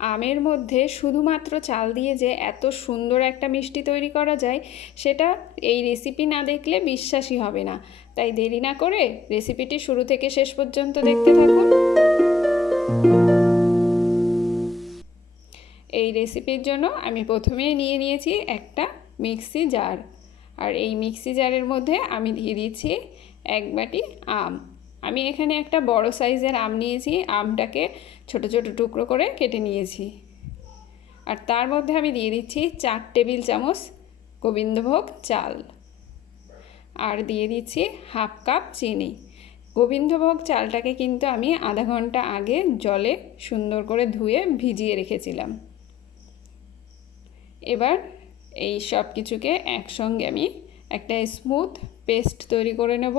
আমের মধ্যে শুধুমাত্র চাল দিয়ে যে এত সুন্দর একটা মিষ্টি তৈরি করা যায়, সেটা এই রেসিপি না দেখলে বিশ্বাসই হবে না। তাই দেরি না করে রেসিপিটি শুরু থেকে শেষ পর্যন্ত দেখতে থাকুন। এই রেসিপির জন্য আমি প্রথমেই নিয়ে নিয়েছি একটা মিক্সি জার আর এই মিক্সি জারের মধ্যে আমি দিয়ে দিচ্ছি এক বাটি আম। আমি এখানে একটা বড় সাইজের আম নিয়েছি, আমটাকে ছোট ছোট টুকরো করে কেটে নিয়েছি। আর তার মধ্যে আমি দিয়ে দিচ্ছি চার টেবিল চামচ গোবিন্দভোগ চাল। আর দিয়ে দিচ্ছি হাফ কাপ চিনি। গোবিন্দভোগ চালটাকে কিন্তু আমি আধা ঘণ্টা আগে জলে সুন্দর করে ধুয়ে ভিজিয়ে রেখেছিলাম। এবার এই সব কিছুকে একসঙ্গে আমি একটা স্মুথ পেস্ট তৈরি করে নেব।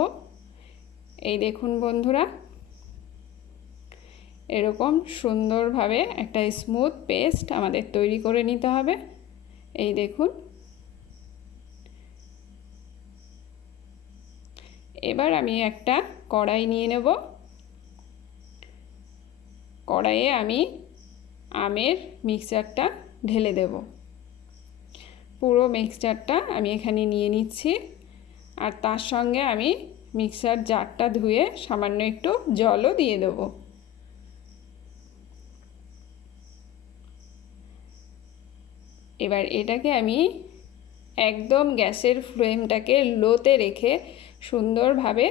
এই দেখুন বন্ধুরা, এরকম সুন্দরভাবে একটা স্মুথ পেস্ট আমাদের তৈরি করে নিতে হবে। এই দেখুন। এবার আমি একটা কড়াই নিয়ে নেব। কড়াইয়ে আমি আমের মিক্সচারটা ঢেলে দেব। পুরো মিক্সচারটা আমি এখানে নিয়ে নিচ্ছি। আর তার সঙ্গে আমি মিক্সার জারটা ধুয়ে সামান্য একটু জলও দিয়ে দেব। এবার এটাকে আমি একদম গ্যাসের ফ্লেমটাকে লোতে রেখে সুন্দরভাবে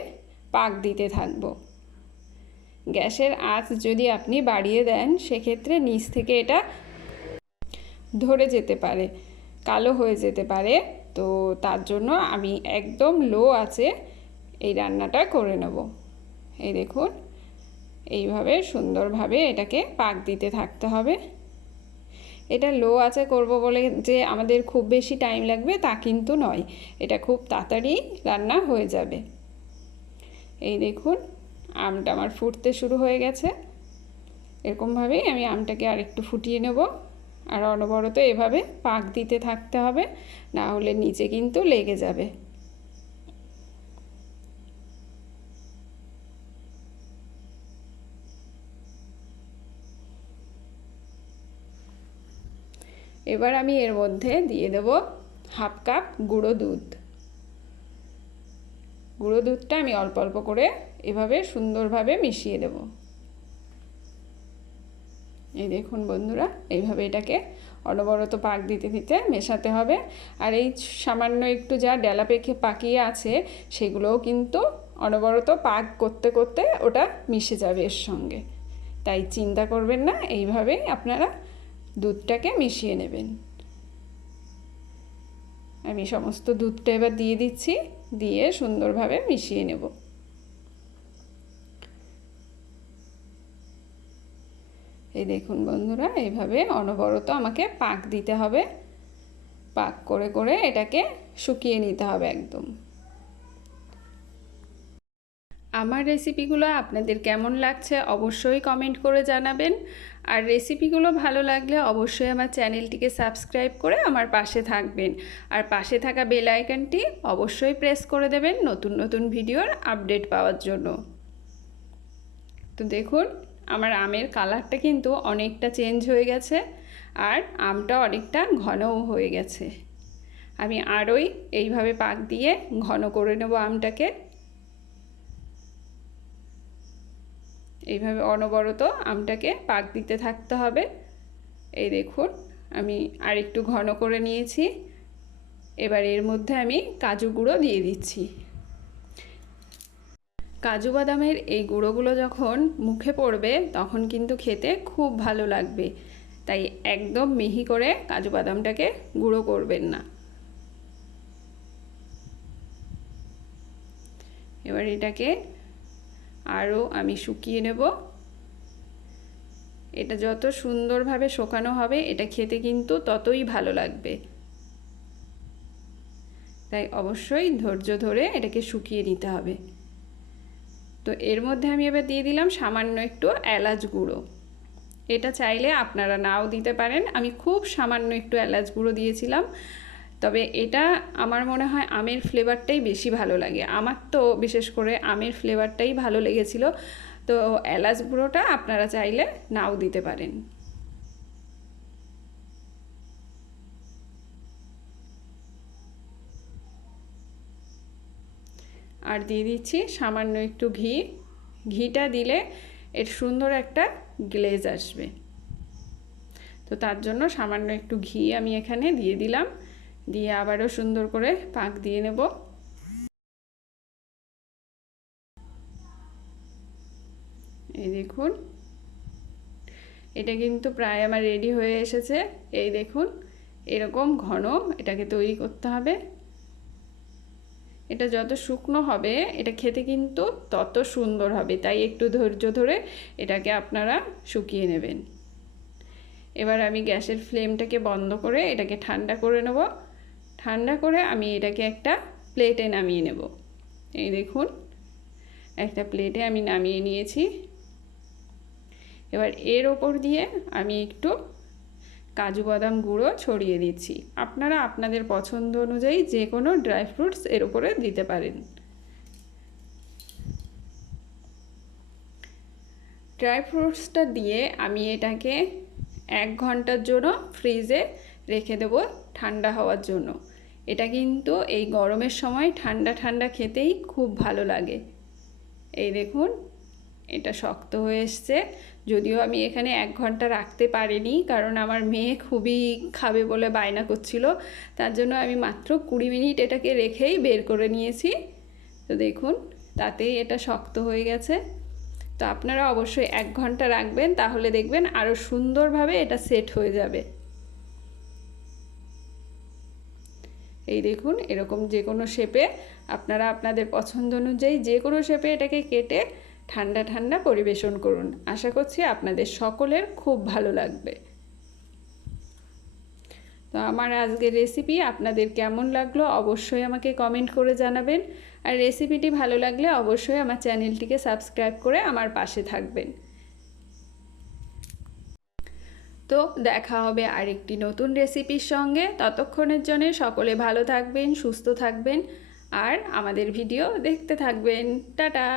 পাক দিতে থাকব। গ্যাসের আঁচ যদি আপনি বাড়িয়ে দেন, সেক্ষেত্রে নিচ থেকে এটা ধরে যেতে পারে, কালো হয়ে যেতে পারে। তো তার জন্য আমি একদম লো আছে এই রান্নাটা করে নেব। এই দেখুন, এইভাবে সুন্দরভাবে এটাকে পাক দিতে থাকতে হবে। এটা লো আছে করব বলে যে আমাদের খুব বেশি টাইম লাগবে তা কিন্তু নয়, এটা খুব তাড়াতাড়ি রান্না হয়ে যাবে। এই দেখুন, আমটা আমার ফুটতে শুরু হয়ে গেছে। এরকমভাবেই আমি আমটাকে আরেকটু ফুটিয়ে নেব। আর অনবরত এভাবে পাক দিতে থাকতে হবে, না হলে নিচে কিন্তু লেগে যাবে। এবার আমি এর মধ্যে দিয়ে দেব হাফ কাপ গুঁড়ো দুধ। গুঁড়ো দুধটা আমি অল্প অল্প করে এভাবে সুন্দরভাবে মিশিয়ে দেব। এই দেখুন বন্ধুরা, এইভাবে এটাকে অনবরত পাক দিতে দিতে মেশাতে হবে। আর এই সামান্য একটু যা ডেলা পেকে পাকিয়ে আছে, সেগুলোও কিন্তু অনবরত পাক করতে করতে ওটা মিশে যাবে এর সঙ্গে। তাই চিন্তা করবেন না এইভাবেই আপনারা দুধটাকে মিশিয়ে নেবেন। আমি সমস্ত দুধটা এবার দিয়ে দিচ্ছি, দিয়ে সুন্দরভাবে মিশিয়ে নেব। এই দেখুন বন্ধুরা এইভাবে অনবরত আমাকে পাক দিতে হবে। পাক করে করে এটাকে শুকিয়ে নিতে হবে একদম। আমার রেসিপিগুলো আপনাদের কেমন লাগছে অবশ্যই কমেন্ট করে জানাবেন। আর রেসিপিগুলো ভালো লাগলে অবশ্যই আমার চ্যানেলটিকে সাবস্ক্রাইব করে আমার পাশে থাকবেন। আর পাশে থাকা বেল আইকনটি অবশ্যই প্রেস করে দেবেন নতুন নতুন ভিডিওর আপডেট পাওয়ার জন্য। তো দেখুন, আমার আমের কালারটা কিন্তু অনেকটা চেঞ্জ হয়ে গেছে আর আমটা অনেকটা ঘনও হয়ে গেছে। আমি আরোই এইভাবে পাক দিয়ে ঘন করে নেব আমটাকে। এইভাবে অনবরত আমটাকে পাক দিতে থাকতে হবে। এই দেখুন, আমি আর একটু ঘন করে নিয়েছি। এবার এর মধ্যে আমি কাজু গুঁড়ো দিয়ে দিচ্ছি। কাজু বাদামের এই গুঁড়োগুলো যখন মুখে পড়বে, তখন কিন্তু খেতে খুব ভালো লাগবে। তাই একদম মিহি করে কাজু বাদামটাকে গুঁড়ো করবেন না। এবার এটাকে আরও আমি শুকিয়ে নেব। এটা যত সুন্দরভাবে শোকানো হবে, এটা খেতে কিন্তু ততই ভালো লাগবে। তাই অবশ্যই ধৈর্য ধরে এটাকে শুকিয়ে নিতে হবে। তো এর মধ্যে আমি এবার দিয়ে দিলাম সামান্য একটু এলাচ গুঁড়ো। এটা চাইলে আপনারা নাও দিতে পারেন। আমি খুব সামান্য একটু এলাচ গুঁড়ো দিয়েছিলাম। তবে এটা আমার মনে হয় আমের ফ্লেভারটাই বেশি ভালো লাগে। আমার তো বিশেষ করে আমের ফ্লেভারটাই ভালো লেগেছিল। তো এলাচ গুঁড়োটা আপনারা চাইলে নাও দিতে পারেন। আর দিয়ে দিচ্ছি সামান্য একটু ঘি। ঘিটা দিলে এর সুন্দর একটা গ্লেজ আসবে। তো তার জন্য সামান্য একটু ঘি আমি এখানে দিয়ে দিলাম। দিয়ে আবারও সুন্দর করে পাক দিয়ে নেব। এই দেখুন। এটা কিন্তু প্রায় আমার রেডি হয়ে এসেছে। এই দেখুন, এরকম ঘন এটাকে তৈরি করতে হবে। এটা যত শুকনো হবে, এটা খেতে কিন্তু তত সুন্দর হবে। তাই একটু ধৈর্য ধরে এটাকে আপনারা শুকিয়ে নেবেন। এবার আমি গ্যাসের ফ্লেমটাকে বন্ধ করে এটাকে ঠান্ডা করে নেব। ঠান্ডা করে আমি এটাকে একটা প্লেটে নামিয়ে নেব। এই দেখুন, একটা প্লেটে আমি নামিয়ে নিয়েছি। এবার এর ওপর দিয়ে আমি একটু কাজু বাদাম গুঁড়ো ছড়িয়ে দিচ্ছি। আপনারা আপনাদের পছন্দ অনুযায়ী যে কোনো ড্রাই ফ্রুটস এর উপরে দিতে পারেন। ড্রাই ফ্রুটসটা দিয়ে আমি এটাকে এক ঘণ্টার জন্য ফ্রিজে রেখে দেব ঠান্ডা হওয়ার জন্য। এটা কিন্তু এই গরমের সময় ঠান্ডা ঠান্ডা খেতেই খুব ভালো লাগে। এই দেখুন, এটা শক্ত হয়ে এসছে। যদিও আমি এখানে এক ঘণ্টা রাখতে পারিনি, কারণ আমার মেয়ে খুবই খাবে বলে বায়না করছিল। তার জন্য আমি মাত্র কুড়ি মিনিট এটাকে রেখেই বের করে নিয়েছি। তো দেখুন, তাতেই এটা শক্ত হয়ে গেছে। তো আপনারা অবশ্যই এক ঘণ্টা রাখবেন, তাহলে দেখবেন আরও সুন্দরভাবে এটা সেট হয়ে যাবে। এই দেখুন, এরকম যে কোনো শেপে আপনারা আপনাদের পছন্দ অনুযায়ী যে কোনো শেপে এটাকে কেটে ঠান্ডা ঠান্ডা পরিবেশন করুন। আশা করছি আপনাদের সকলের খুব ভালো লাগবে। তো আমার আজকের রেসিপি আপনাদের কেমন লাগল অবশ্যই আমাকে কমেন্ট করে জানাবেন। আর রেসিপিটি ভালো লাগলে অবশ্যই আমার চ্যানেলটিকে সাবস্ক্রাইব করে আমার পাশে থাকবেন। তো দেখা হবে আরেকটি নতুন রেসিপির সঙ্গে। ততক্ষণের জন্য সকলে ভালো থাকবেন, সুস্থ থাকবেন, আর আমাদের ভিডিও দেখতে থাকবেন। টাটা!